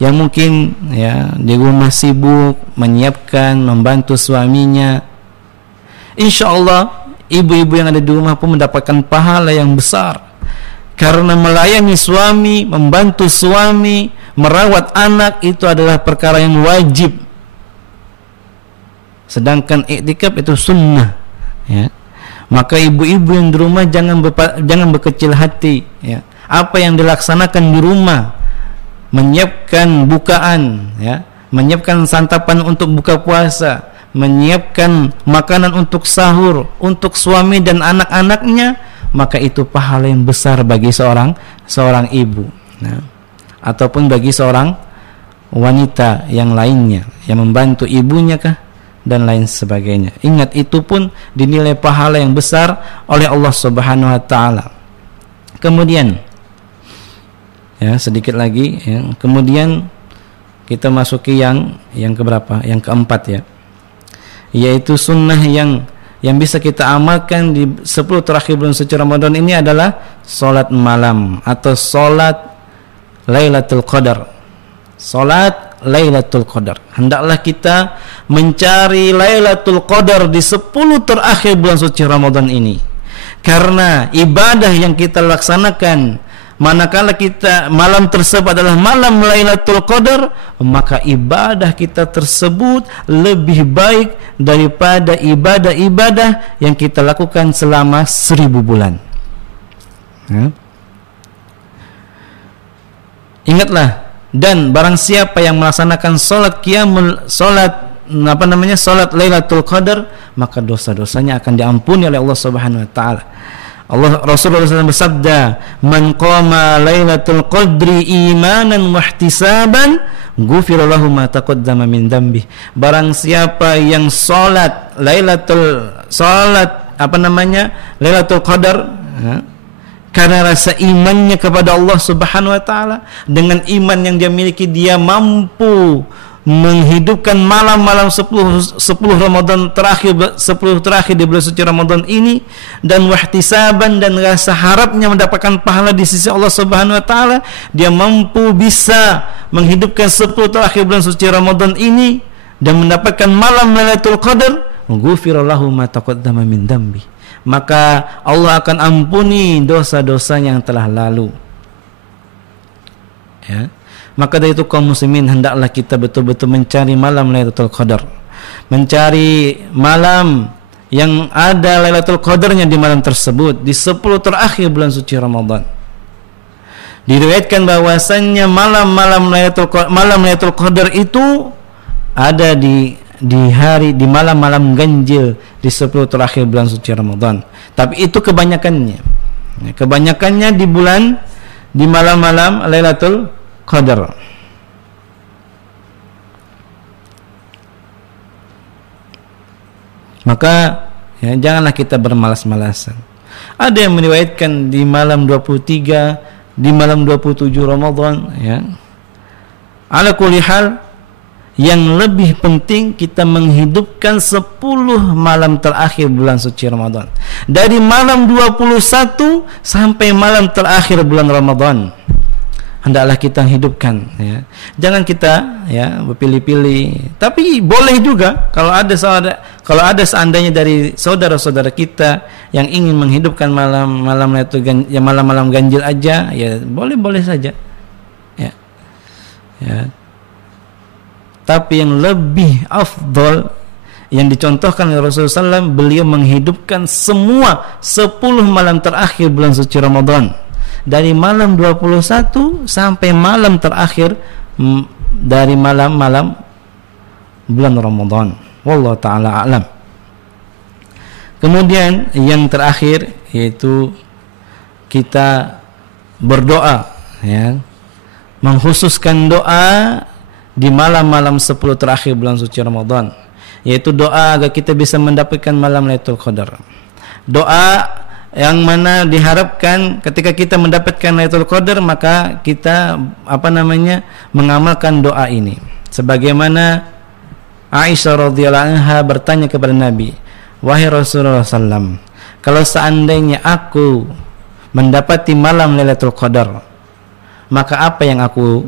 yang mungkin, ya, di rumah sibuk menyiapkan, membantu suaminya, insyaallah ibu-ibu yang ada di rumah pun mendapatkan pahala yang besar karena melayani suami, membantu suami, merawat anak itu adalah perkara yang wajib, sedangkan iktikaf itu sunnah, ya. Maka ibu-ibu yang di rumah jangan berkecil hati, ya. Apa yang dilaksanakan di rumah, menyiapkan bukaan, ya, menyiapkan santapan untuk buka puasa, menyiapkan makanan untuk sahur untuk suami dan anak-anaknya, maka itu pahala yang besar bagi seorang ibu, nah, ataupun bagi seorang wanita yang lainnya yang membantu ibunya kah dan lain sebagainya. Ingat, itu pun dinilai pahala yang besar oleh Allah Subhanahu wa taala. Kemudian, ya, sedikit lagi, ya. Kemudian kita masuki yang keberapa? Yang keempat, ya, yaitu sunnah yang bisa kita amalkan di 10 terakhir bulan suci Ramadan ini adalah salat malam atau salat Lailatul Qadar. Salat Lailatul Qadar. Hendaklah kita mencari Lailatul Qadar di 10 terakhir bulan suci Ramadan ini. Karena ibadah yang kita laksanakan manakala kita malam tersebut adalah malam Lailatul Qadar, maka ibadah kita tersebut lebih baik daripada ibadah-ibadah yang kita lakukan selama 1000 bulan. Ingatlah, dan barang siapa yang melaksanakan salat Lailatul Qadar, maka dosa-dosanya akan diampuni oleh Allah Subhanahu wa taala. Rasulullah SAW bersabda, "Man qama Lailatul Qadri imanan wa ihtisaban, ghufira lahu ma taqaddama min dhanbi." Barang siapa yang salat Lailatul Qadar, karena rasa imannya kepada Allah Subhanahu wa taala, dengan iman yang dia miliki dia mampu menghidupkan malam-malam 10 Ramadan terakhir, 10 terakhir di bulan suci Ramadan ini, dan wahtisaban, dan rasa harapnya mendapatkan pahala di sisi Allah Subhanahu wa taala, dia mampu bisa menghidupkan 10 terakhir bulan suci Ramadan ini dan mendapatkan malam Lailatul Qadar, ghufira lahu ma taqaddama min dhanbi, maka Allah akan ampuni dosa-dosa yang telah lalu, ya. Maka dari itu kaum muslimin, hendaklah kita betul-betul mencari malam Lailatul Qadar, mencari malam yang ada Lailatul Qadarnya di malam tersebut di 10 terakhir bulan suci Ramadan. Diriwayatkan bahwasannya malam Lailatul Qadar itu ada di malam-malam ganjil di 10 terakhir bulan suci Ramadan. Tapi itu kebanyakannya di malam-malam Lailatul Qadar. Maka, ya, janganlah kita bermalas-malasan. Ada yang meriwayatkan di malam 23, di malam 27 Ramadan, ya. Ala kulli hal, yang lebih penting kita menghidupkan 10 malam terakhir bulan suci Ramadan. Dari malam 21 sampai malam terakhir bulan Ramadan. hendaklah kita hidupkan, ya. Jangan kita ya berpilih-pilih. Tapi boleh juga kalau ada seandainya dari saudara-saudara kita yang ingin menghidupkan malam itu ya malam-malam ganjil aja, ya boleh saja. Ya. Ya. Tapi yang lebih afdal yang dicontohkan oleh Rasulullah SAW, beliau menghidupkan semua 10 malam terakhir bulan suci Ramadan. Dari malam 21 sampai malam terakhir dari malam-malam bulan Ramadan. Wallahu taala a'lam. Kemudian yang terakhir yaitu kita berdoa, ya. Mengkhususkan doa di malam-malam 10 terakhir bulan suci Ramadan, yaitu doa agar kita bisa mendapatkan malam Lailatul Qadar. Doa yang mana diharapkan ketika kita mendapatkan Lailatul Qadar, maka kita mengamalkan doa ini. Sebagaimana Aisyah radhiyallahu anha bertanya kepada Nabi, "Wahai Rasulullah sallam, kalau seandainya aku mendapati malam Lailatul Qadar, maka apa yang aku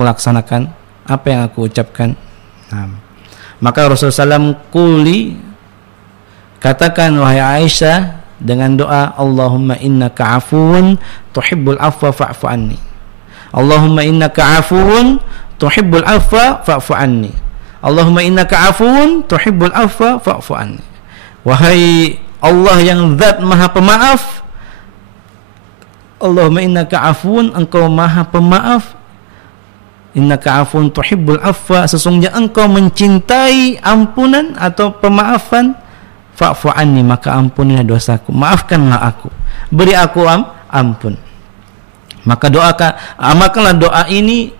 laksanakan? Apa yang aku ucapkan?" Maka Rasulullah SAW katakan, "Wahai Aisyah, dengan doa Allahumma innaka afuwun tuhibbul afwa fa'fu anni. Allahumma innaka afuwun tuhibbul afwa fa'fu anni. Allahumma innaka afuwun tuhibbul afwa fa'fu anni." Wahai Allah yang zat maha pemaaf, Allahumma innaka afuwun, engkau maha pemaaf, innaka afuwun tuhibbul afwa, sesungguhnya engkau mencintai ampunan atau pemaafan, fa'fu anni, maka ampunilah dosaku, maafkanlah aku, beri aku ampun. Maka amalkanlah doa ini,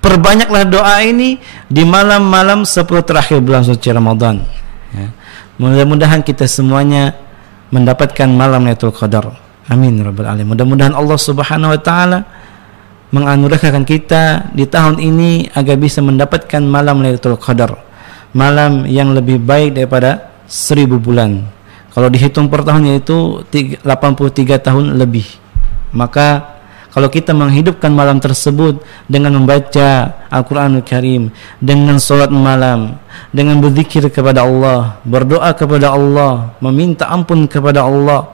perbanyaklah doa ini di malam-malam 10 terakhir bulan suci Ramadan, ya. Mudah-mudahan kita semuanya mendapatkan malam Lailatul Qadar. Amin rabbal alamin. Mudah-mudahan Allah Subhanahu wa taala menganugerahkan kita di tahun ini agar bisa mendapatkan malam Lailatul Qadar, malam yang lebih baik daripada 1000 bulan. Kalau dihitung per tahunnya itu 83 tahun lebih. Maka kalau kita menghidupkan malam tersebut dengan membaca Al-Quranul Karim, dengan sholat malam, dengan berzikir kepada Allah, berdoa kepada Allah, meminta ampun kepada Allah,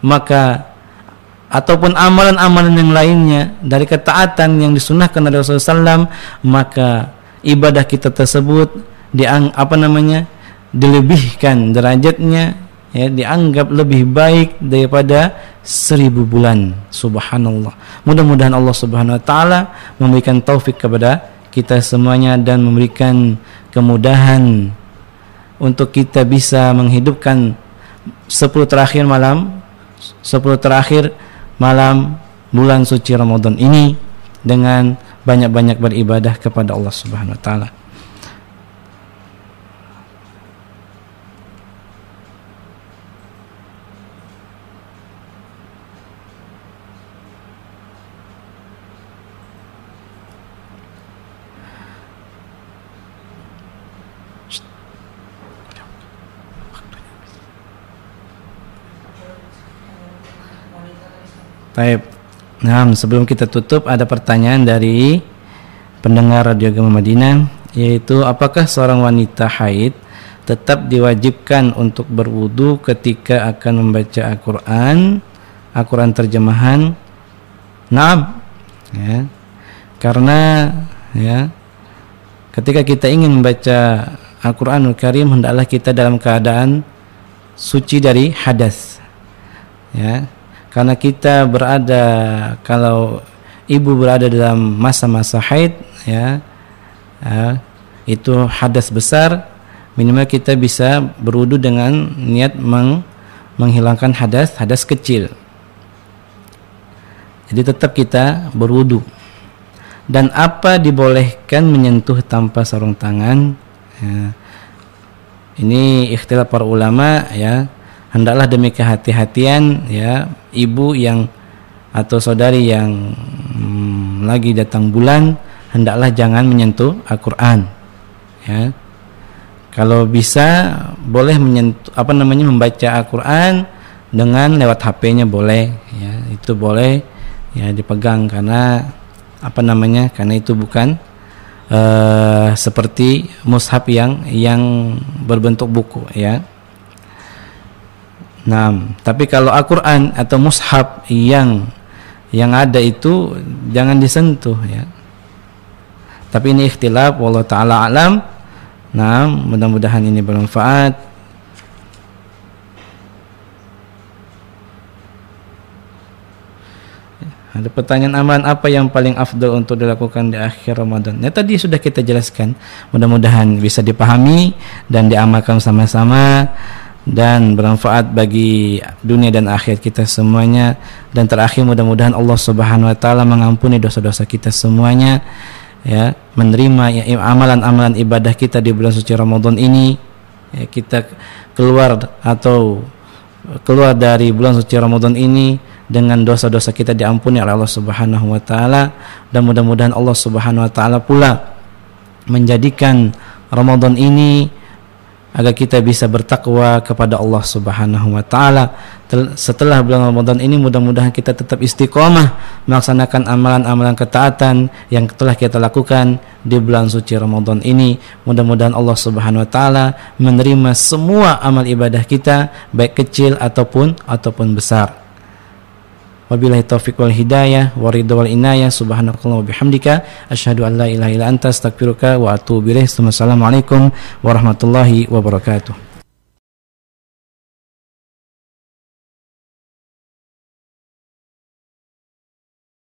maka ataupun amalan-amalan yang lainnya dari ketaatan yang disunahkan oleh Rasulullah SAW, maka ibadah kita tersebut dilebihkan derajatnya, ya, dianggap lebih baik daripada 1000 bulan. Subhanallah. Mudah-mudahan Allah Subhanahu wa taala memberikan taufik kepada kita semuanya dan memberikan kemudahan untuk kita bisa menghidupkan 10 terakhir malam bulan suci Ramadan ini dengan banyak-banyak beribadah kepada Allah Subhanahu wa taala. Baik. Nah, sebelum kita tutup ada pertanyaan dari pendengar Radio Agama Madinah, yaitu apakah seorang wanita haid tetap diwajibkan untuk berwudu ketika akan membaca Al-Quran terjemahan? Naam. Ya. Karena ya, ketika kita ingin membaca Al-Quranul Karim, hendaklah kita dalam keadaan suci dari hadas. Ya. Karena kalau ibu berada dalam masa-masa haid, ya, itu hadas besar, minimal kita bisa berwudu dengan niat menghilangkan hadas kecil. Jadi tetap kita berwudu. Dan apa dibolehkan menyentuh tanpa sarung tangan? Ya. Ini ikhtilaf para ulama, ya. Hendaklah demi kehati-hatian, ya, ibu yang atau saudari yang lagi datang bulan, hendaklah jangan menyentuh Al-Quran, ya. Kalau bisa boleh membaca Al-Quran dengan lewat HP-nya boleh, ya, itu boleh, ya dipegang, karena apa namanya, karena itu bukan seperti mushaf yang berbentuk buku ya. Nah, tapi kalau Al-Quran atau mushaf yang ada itu jangan disentuh ya. Tapi ini ikhtilaf, wallahu taala alam. Nah, mudah-mudahan ini bermanfaat. Ada pertanyaan, amalan apa yang paling afdal untuk dilakukan di akhir Ramadan? Ya, tadi sudah kita jelaskan. Mudah-mudahan bisa dipahami dan diamalkan sama-sama dan bermanfaat bagi dunia dan akhirat kita semuanya. Dan terakhir, mudah-mudahan Allah Subhanahu wa taala mengampuni dosa-dosa kita semuanya ya, menerima amalan-amalan ibadah kita di bulan suci Ramadan ini ya. Kita keluar dari bulan suci Ramadan ini dengan dosa-dosa kita diampuni oleh Allah Subhanahu wa taala, dan mudah-mudahan Allah Subhanahu wa taala pula menjadikan Ramadan ini agar kita bisa bertakwa kepada Allah Subhanahu wa taala. Setelah bulan Ramadan ini mudah-mudahan kita tetap istiqomah melaksanakan amalan-amalan ketaatan yang telah kita lakukan di bulan suci Ramadan ini. Mudah-mudahan Allah Subhanahu wa taala menerima semua amal ibadah kita, baik kecil ataupun besar. Wabillahi taufiq wal hidayah wa ridha wal inayah. Subhanakallah wa bihamdika asyhadu an la ilaha illa anta astaghfiruka wa atubu ilaik. Assalamualaikum warahmatullahi wabarakatuh.